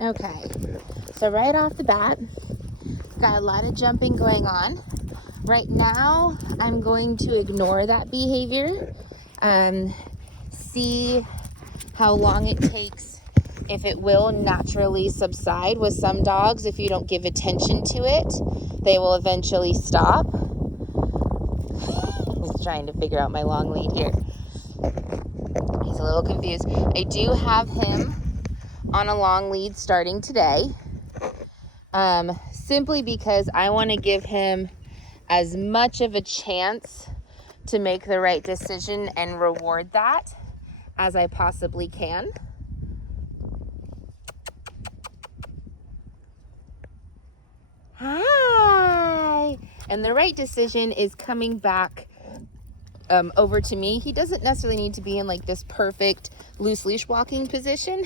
Okay, so right off the bat, got a lot of jumping going on. Right now, I'm going to ignore that behavior, see how long it takes, if it will naturally subside. With some dogs, if you don't give attention to it, they will eventually stop. He's trying to figure out my long lead here. He's a little confused. I do have him on a long lead starting today, simply because I want to give him as much of a chance to make the right decision and reward that as I possibly can. Hi! And the right decision is coming back over to me. He doesn't necessarily need to be in like this perfect loose leash walking position.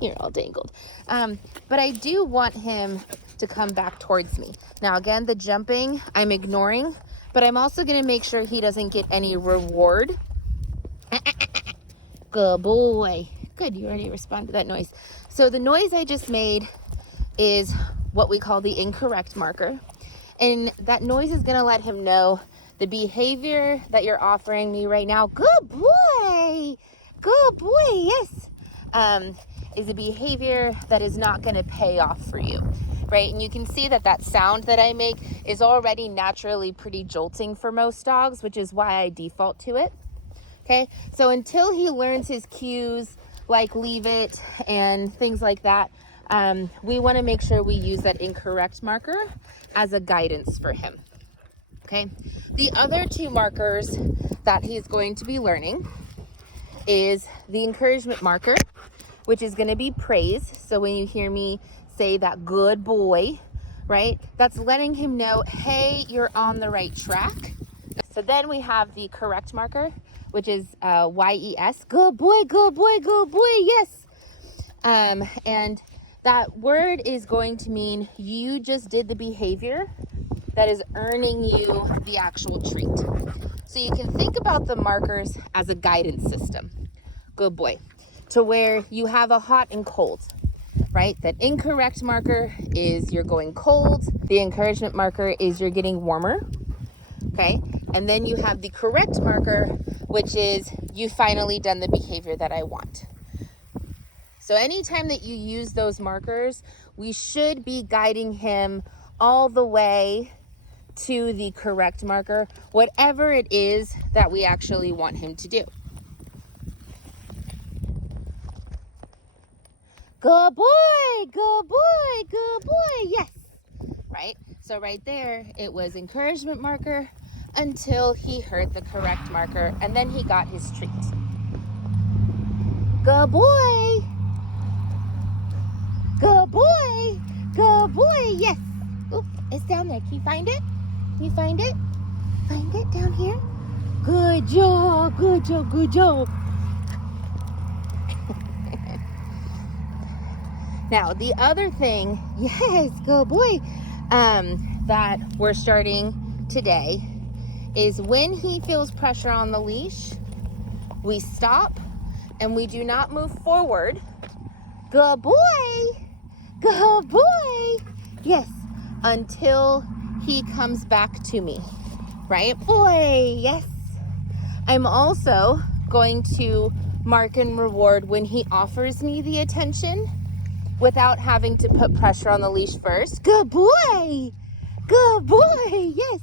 You're all tangled. But I do want him to come back towards me. Now again, the jumping I'm ignoring, but I'm also going to make sure he doesn't get any reward. Good boy. Good, you already responded to that noise. So the noise I just made is what we call the incorrect marker. And that noise is going to let him know the behavior that you're offering me right now. Good boy. Good boy. Yes. Is a behavior that is not going to pay off for you, right? And you can see that that sound that I make is already naturally pretty jolting for most dogs, which is why I default to it. Okay, so until he learns his cues, like leave it and things like that, we want to make sure we use that incorrect marker as a guidance for him. Okay, the other two markers that he's going to be learning is the encouragement marker, which is going to be praise. So when you hear me say that good boy, right, that's letting him know, hey, you're on the right track. So then we have the correct marker, which is YES, good boy, good boy, good boy, yes. And that word is going to mean you just did the behavior that is earning you the actual treat. So you can think about the markers as a guidance system, good boy, to where you have a hot and cold, right? That incorrect marker is you're going cold. The encouragement marker is you're getting warmer, okay? And then you have the correct marker, which is you finally done the behavior that I want. So anytime that you use those markers, we should be guiding him all the way to the correct marker, whatever it is that we actually want him to do. Good boy, good boy, good boy, yes, right? So right there, it was encouragement marker until he heard the correct marker, and then he got his treat. Good boy, good boy, good boy, yes. Oop, it's down there. Can you find it? Can you find it? Find it down here? Good job, good job, good job. Now, the other thing, yes, good boy, that we're starting today is when he feels pressure on the leash, we stop and we do not move forward. Good boy, good boy, yes, until he comes back to me, right? Boy, yes. I'm also going to mark and reward when he offers me the attention without having to put pressure on the leash first. Good boy, yes.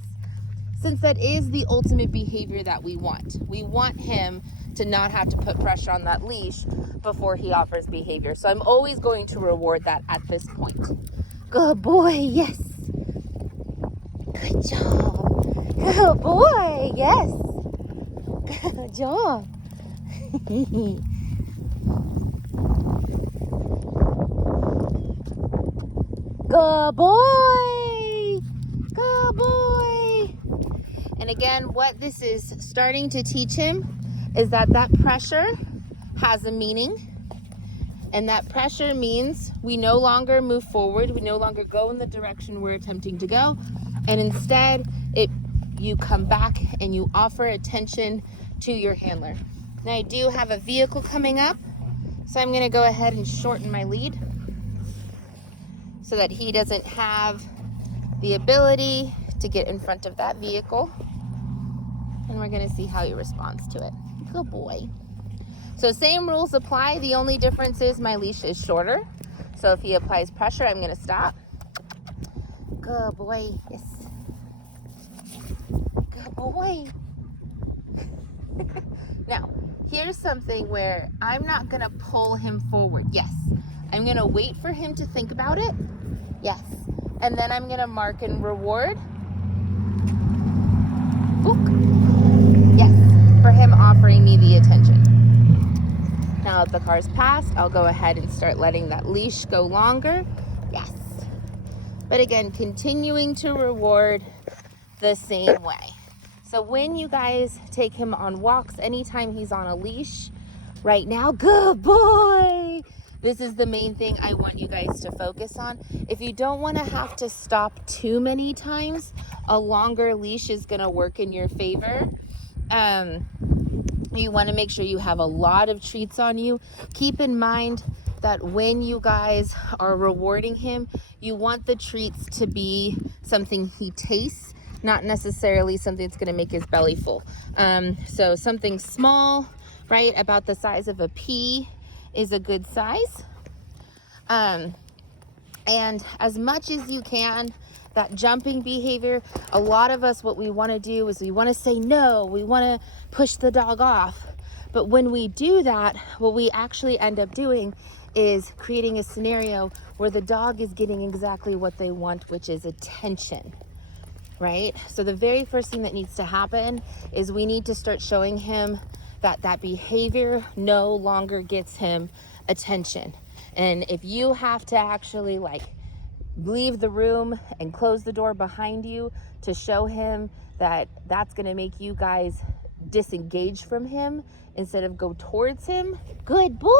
Since that is the ultimate behavior that we want. We want him to not have to put pressure on that leash before he offers behavior. So I'm always going to reward that at this point. Good boy, yes. Good job. Good boy, yes. Good job. Good boy. Good boy. And again, what this is starting to teach him is that that pressure has a meaning. And that pressure means we no longer move forward. We no longer go in the direction we're attempting to go. And instead, you come back and you offer attention to your handler. Now I do have a vehicle coming up, so I'm going to go ahead and shorten my lead. so that he doesn't have the ability to get in front of that vehicle. And we're gonna see how he responds to it. Good boy. So same rules apply. The only difference is my leash is shorter. So if he applies pressure, I'm gonna stop. Good boy, yes. Good boy. Now, here's something where I'm not gonna pull him forward. Yes, I'm gonna wait for him to think about it. Yes, and then I'm gonna mark and reward. Boop. Yes, for him offering me the attention. Now that the car's passed, I'll go ahead and start letting that leash go longer. Yes. But again, continuing to reward the same way. So when you guys take him on walks, anytime he's on a leash, right now, good boy. This is the main thing I want you guys to focus on. If you don't want to have to stop too many times, a longer leash is going to work in your favor. You want to make sure you have a lot of treats on you. Keep in mind that when you guys are rewarding him, you want the treats to be something he tastes, not necessarily something that's going to make his belly full. So something small, right, about the size of a pea is a good size. And as much as you can, that jumping behavior, a lot of us, what we want to do is we want to say no, we want to push the dog off. But when we do that, what we actually end up doing is creating a scenario where the dog is getting exactly what they want, which is attention, right? So the very first thing that needs to happen is we need to start showing him that that behavior no longer gets him attention. And if you have to actually like leave the room and close the door behind you to show him that that's going to make you guys disengage from him instead of go towards him, good boy,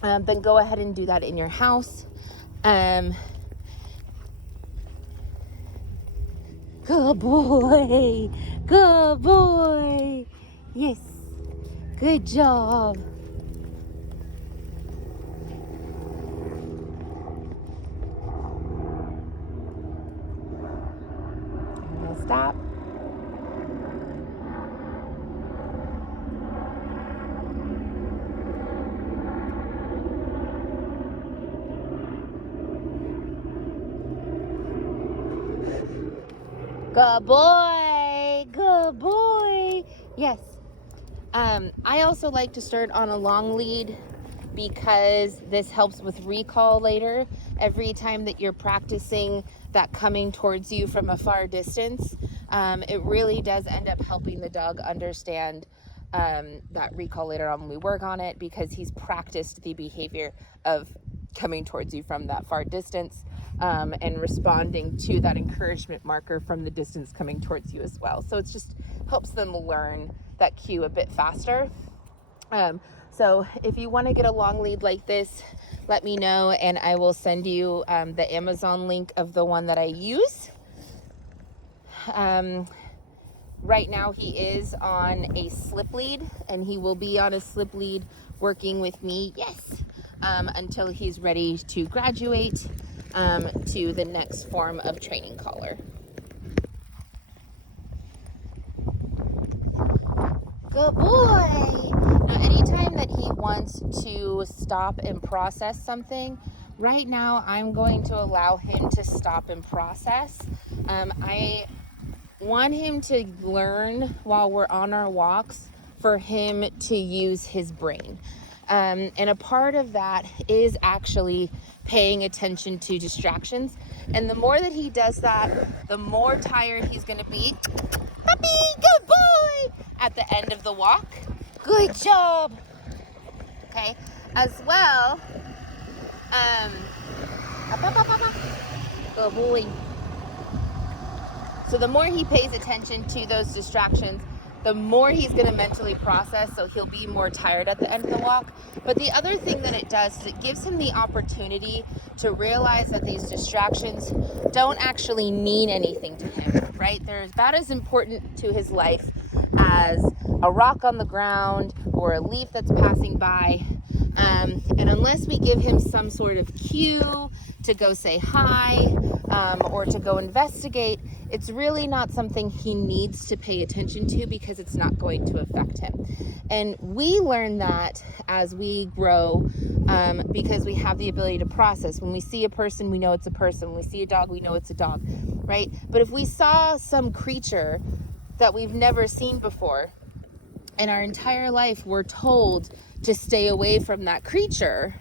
then go ahead and do that in your house. Good boy, yes, good job. Stop. Good boy. Yes. I also like to start on a long lead because this helps with recall later. Every time that you're practicing that coming towards you from a far distance, it really does end up helping the dog understand that recall later on when we work on it, because he's practiced the behavior of coming towards you from that far distance and responding to that encouragement marker from the distance coming towards you as well. So it just helps them learn that cue a bit faster. So if you want to get a long lead like this, let me know and I will send you the Amazon link of the one that I use. Right now he is on a slip lead, and he will be on a slip lead working with me, yes, until he's ready to graduate to the next form of training collar. Good boy. Now, anytime that he wants to stop and process something, right now I'm going to allow him to stop and process. I want him to learn while we're on our walks for him to use his brain. And a part of that is actually paying attention to distractions. And the more that he does that, the more tired he's going to be. Puppy, good boy! At the end of the walk. Good job. Okay. As well, good boy. So the more he pays attention to those distractions, the more he's going to mentally process, so he'll be more tired at the end of the walk. But the other thing that it does is it gives him the opportunity to realize that these distractions don't actually mean anything to him, right? They're about as important to his life as a rock on the ground or a leaf that's passing by. And unless we give him some sort of cue to go say hi, or to go investigate, it's really not something he needs to pay attention to, because it's not going to affect him. And we learn that as we grow, because we have the ability to process. When we see a person, we know it's a person. When we see a dog, we know it's a dog, right? But if we saw some creature that we've never seen before, and our entire life we're told to stay away from that creature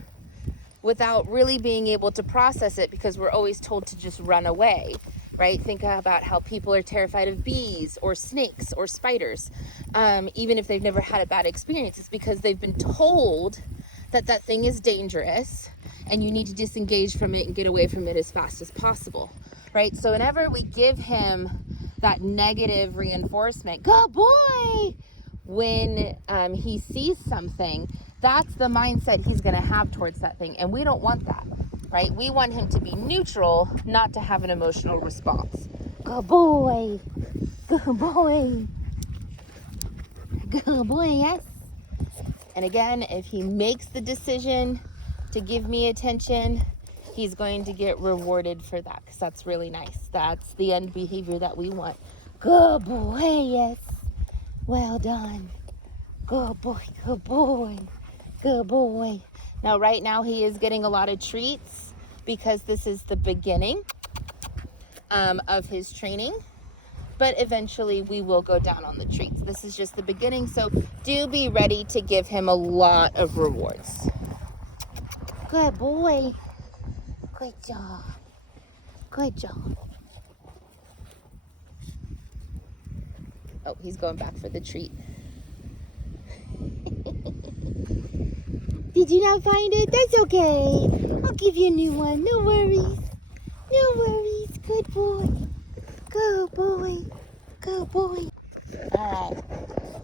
without really being able to process it, because we're always told to just run away, right? Think about how people are terrified of bees or snakes or spiders, even if they've never had a bad experience. It's because they've been told that that thing is dangerous and you need to disengage from it and get away from it as fast as possible, right? So whenever we give him that negative reinforcement, good boy, when he sees something, that's the mindset he's going to have towards that thing. And we don't want that, right? We want him to be neutral, not to have an emotional response. Good boy. Good boy. Good boy, yes. And again, if he makes the decision to give me attention, he's going to get rewarded for that, because that's really nice. That's the end behavior that we want. Good boy, yes. Well done. Good boy, good boy, good boy. Now, right now, he is getting a lot of treats because this is the beginning of his training. But eventually, we will go down on the treats. This is just the beginning, so do be ready to give him a lot of rewards. Good boy. Good job. Good job. Oh, he's going back for the treat. Did you not find it? That's okay. I'll give you a new one. No worries. No worries. Good boy. Good boy. Good boy. All right.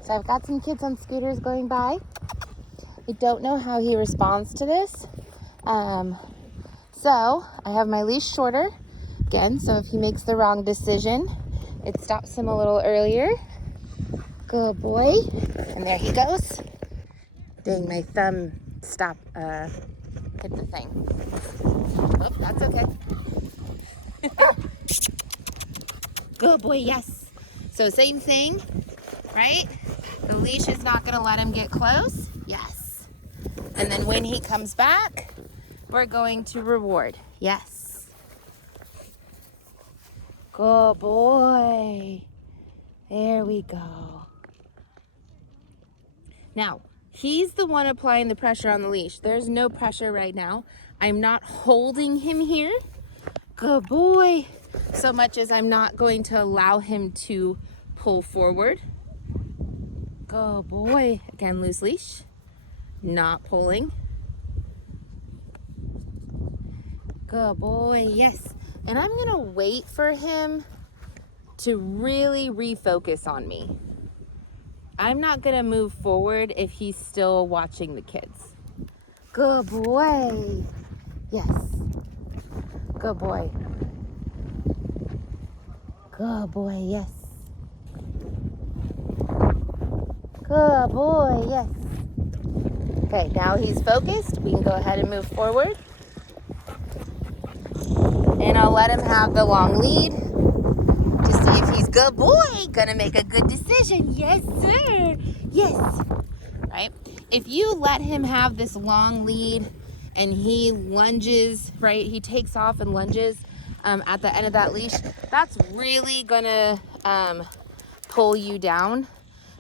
So I've got some kids on scooters going by. I don't know how he responds to this. So I have my leash shorter. Again, so if he makes the wrong decision, it stops him a little earlier. Good boy. And there he goes. Dang, my thumb hit the thing. Oh, that's okay. Good boy, yes. So same thing, right? The leash is not gonna let him get close. Yes. And then when he comes back, we're going to reward. Yes. Good boy. There we go. Now, he's the one applying the pressure on the leash. There's no pressure right now. I'm not holding him here. Good boy. So much as I'm not going to allow him to pull forward. Good boy. Again, loose leash. Not pulling. Good boy. Yes. And I'm going to wait for him to really refocus on me. I'm not going to move forward if he's still watching the kids. Good boy. Yes. Good boy. Good boy, yes. Good boy, yes. Okay, now he's focused. We can go ahead and move forward. And I'll let him have the long lead to see if he's good boy, gonna make a good decision. Yes, sir. Yes. Right? If you let him have this long lead and he lunges, right? He takes off and lunges at the end of that leash, that's really gonna pull you down.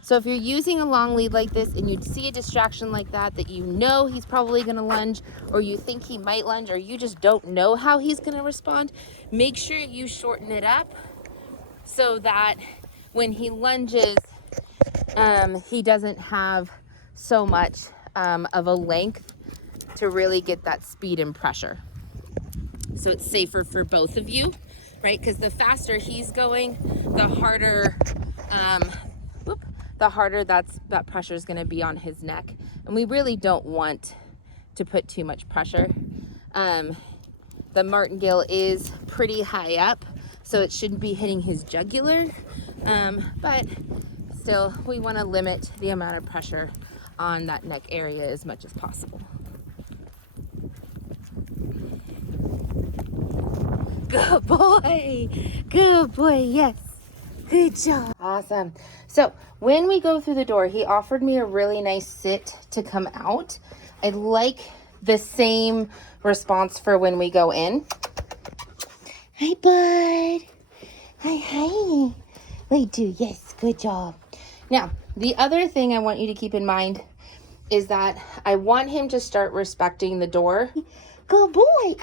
So if you're using a long lead like this and you see a distraction like that, that you know he's probably gonna lunge, or you think he might lunge, or you just don't know how he's gonna respond, make sure you shorten it up so that when he lunges, he doesn't have so much of a length to really get that speed and pressure. So it's safer for both of you, right? Because the faster he's going, the harder that pressure is going to be on his neck. And we really don't want to put too much pressure. The martingale is pretty high up, so it shouldn't be hitting his jugular. But still, we want to limit the amount of pressure on that neck area as much as possible. Good boy. Good boy. Yes. Good job. Awesome. So when we go through the door, he offered me a really nice sit to come out. I like the same response for when we go in. Hi, bud. Hi. Wait, do. Yes, good job. Now, the other thing I want you to keep in mind is that I want him to start respecting the door. Good boy.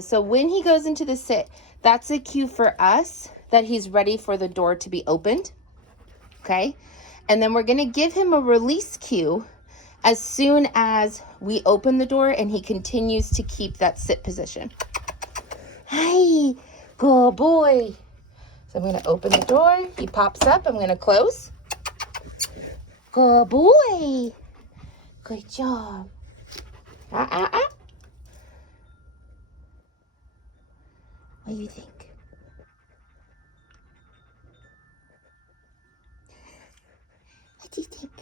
So when he goes into the sit, that's a cue for us that he's ready for the door to be opened. Okay. And then we're going to give him a release cue as soon as we open the door and he continues to keep that sit position. Hi, good boy. So I'm going to open the door. He pops up. I'm going to close. Good boy. Good job. What do you think? What do you think?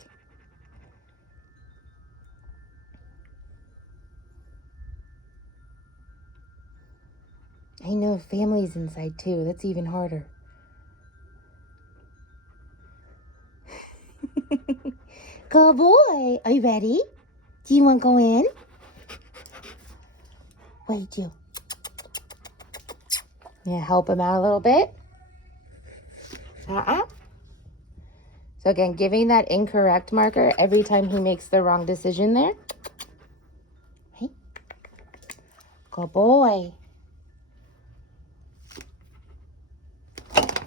I know family's inside too. That's even harder. Good boy. Are you ready? Do you want to go in? What do you do? Yeah, help him out a little bit. So again, giving that incorrect marker every time he makes the wrong decision there. Hey. Good boy.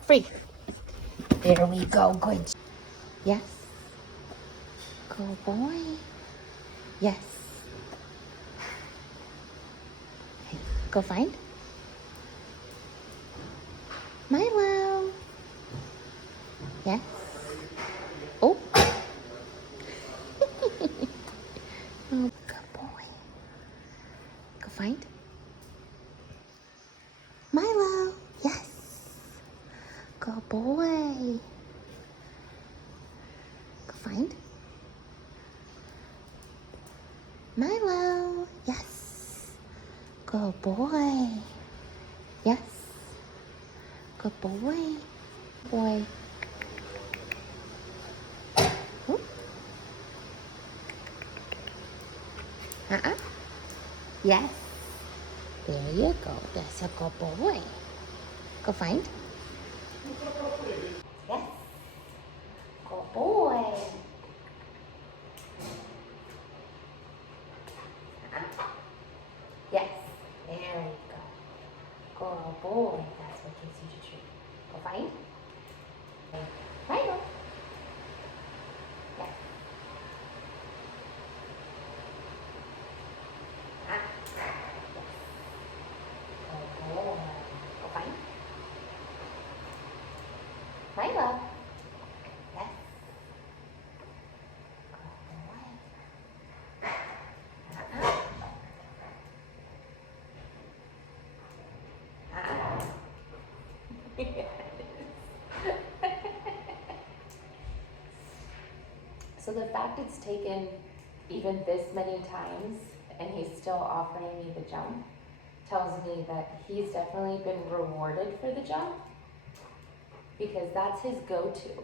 Free. There we go. Good. Yes. Good boy. Yes. Hey, go find Milo. Yes. Oh. Oh, good boy. Go find Milo. Yes. Good boy. Go find Milo. Yes. Good boy. Yes. Good boy. Boy. Oh. Yes. There you go. That's a good boy. Go find. Yes. Good boy. Yes. There you go. Good boy. That's what gives you the treat. Go find. Milo. Yes. Yes. Good boy. Go find. Milo. Yes. Good boy. So the fact it's taken even this many times and he's still offering me the jump tells me that he's definitely been rewarded for the jump, because that's his go-to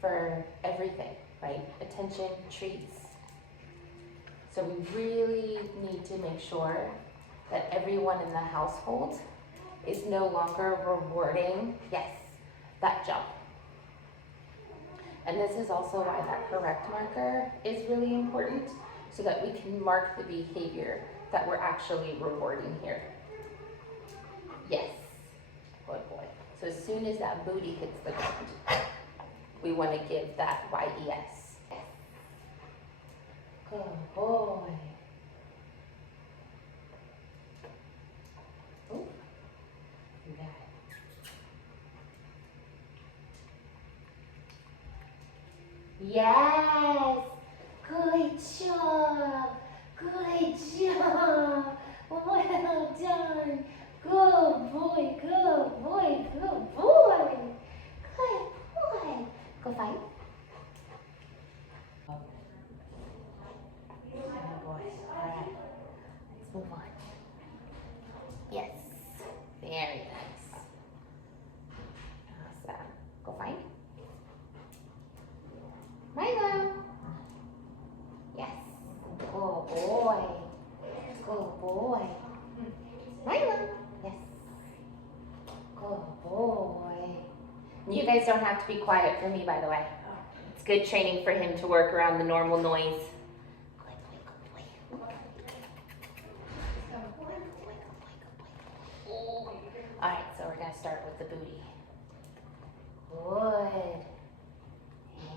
for everything, right? Attention, treats. So we really need to make sure that everyone in the household is no longer rewarding, yes, that jump. And this is also why that correct marker is really important, so that we can mark the behavior that we're actually rewarding here. Yes, good boy. So as soon as that booty hits the ground, we want to give that YES. Yes. Good boy. Oh, you got it. Yes. Good job. Good job. Well done. Good boy. Good boy. Good boy. Good boy. Go fight. Good boy. All right. Let's move on. boy. Good boy. Milo. Yes. Good boy. You guys don't have to be quiet for me, by the way. It's good training for him to work around the normal noise. All right, so we're gonna start with the booty. Good.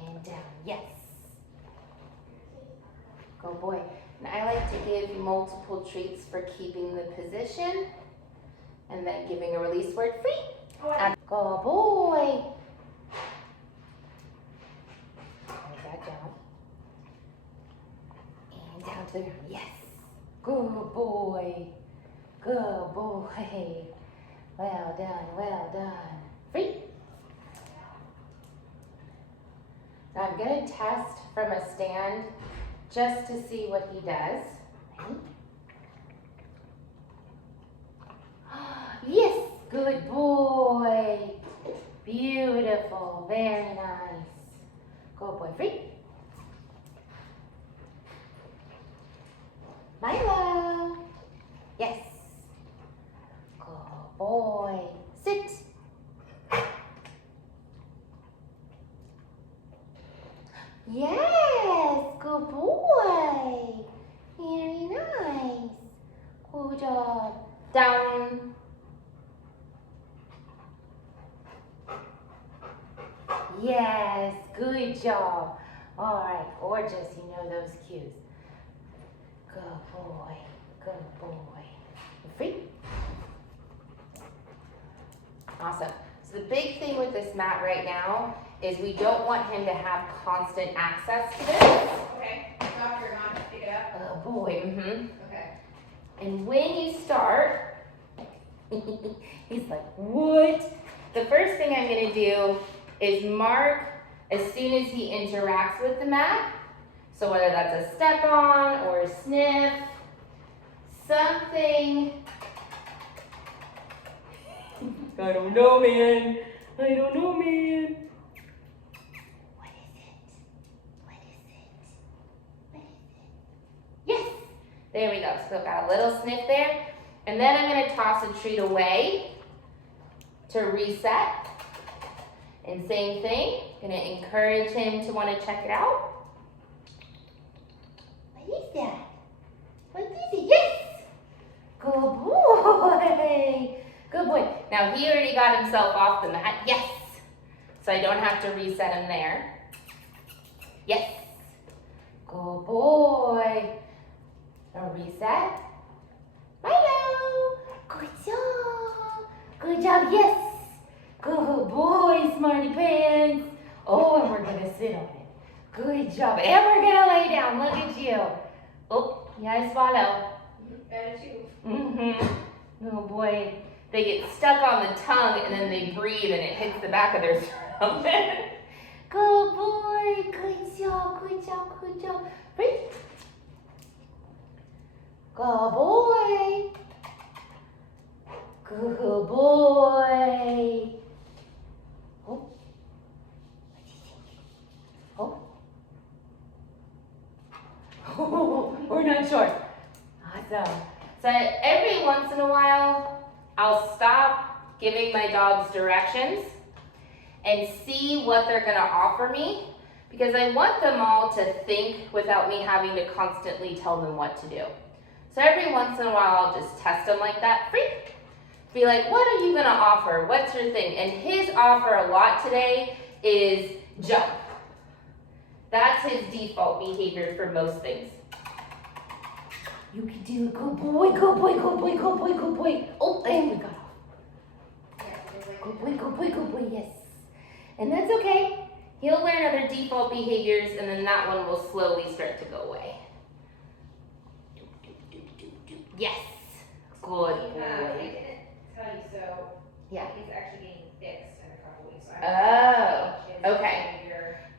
And down, yes. Good boy. And I like to give multiple treats for keeping the position and then giving a release word, free. Good boy. Hold that down. And down to the ground, yes. Good boy. Good boy. Well done, well done. Free. Now I'm going to test from a stand just to see what he does. Yes, good boy. Beautiful, very nice. Good boy, free. Milo. Yes. Good boy. Sit. Yes, good boy. Very nice. Good job. Down. Yes, good job. All right, gorgeous. You know those cues. Good boy. Good boy. Free. Awesome. So the big thing with this mat right now is we don't want him to have constant access to this. Okay, stop your mom to pick it up. Oh boy, Okay. And when you start, he's like, what? The first thing I'm gonna do is mark as soon as he interacts with the mat. So whether that's a step on or a sniff, something. I don't know, man. I don't know, man. What is it? What is it? What is it? Yes! There we go. So I've got a little sniff there. And then I'm going to toss a treat away to reset. And same thing. Going to encourage him to want to check it out. What is that? What is it? Yes! Good boy! Good boy. Now he already got himself off the mat. Yes. So I don't have to reset him there. Yes. Good boy. Now reset. Milo. Good job. Good job. Yes. Good boy, smarty pants. Oh, and we're going to sit on it. Good job. And we're going to lay down. Look at you. Oh, you gotta swallow. Better too. Oh boy. They get stuck on the tongue and then they breathe and it hits the back of their throat. Good boy. Good job. Good job. Good job. Breathe. Good boy. Good boy. Oh. What do you think? Oh. We're not sure. Awesome. So every once in a while, I'll stop giving my dogs directions and see what they're going to offer me, because I want them all to think without me having to constantly tell them what to do. So every once in a while, I'll just test them like that. Free. Be like, what are you going to offer? What's your thing? And his offer a lot today is jump. That's his default behavior for most things. You can do it. Good boy, good boy, good boy, good boy, good boy. Oh, and we got off. Good boy, good boy, good boy, yes. And that's okay. He'll learn other default behaviors, and then that one will slowly start to go away. Yes. Good boy. I didn't tell you, so Yeah. he's actually getting fixed in a couple weeks. So Oh, okay.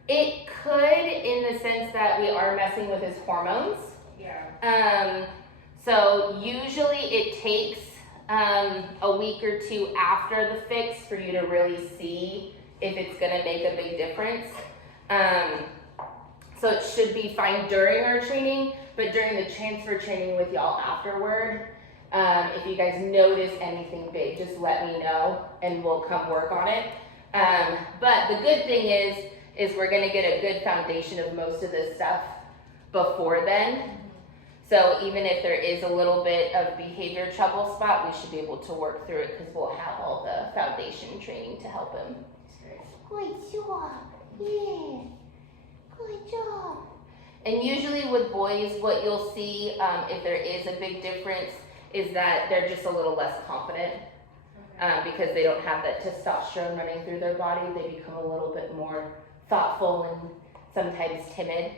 It could, in the sense that we are messing with his hormones. Yeah. So usually it takes a week or two after the fix for you to really see if it's going to make a big difference. So it should be fine during our training, but during the transfer training with y'all afterward, if you guys notice anything big, just let me know and we'll come work on it. But the good thing is we're gonna get a good foundation of most of this stuff before then. So even if there is a little bit of behavior trouble spot, we should be able to work through it because we'll have all the foundation training to help him. Good job. Yeah. Good job. And usually with boys, what you'll see, if there is a big difference, is that they're just a little less confident because they don't have that testosterone running through their body. They become a little bit more thoughtful and sometimes timid.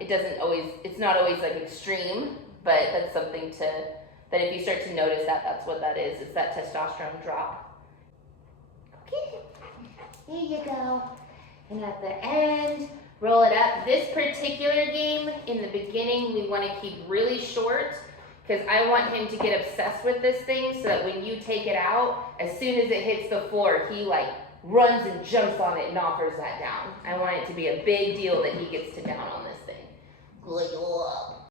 It's not always like extreme, but that's something that if you start to notice that, that's what that is. It's that testosterone drop. Okay, there you go. And at the end, roll it up. This particular game, in the beginning, we want to keep really short because I want him to get obsessed with this thing so that when you take it out, as soon as it hits the floor, he like runs and jumps on it and offers that down. I want it to be a big deal that he gets to down on this thing. Good job.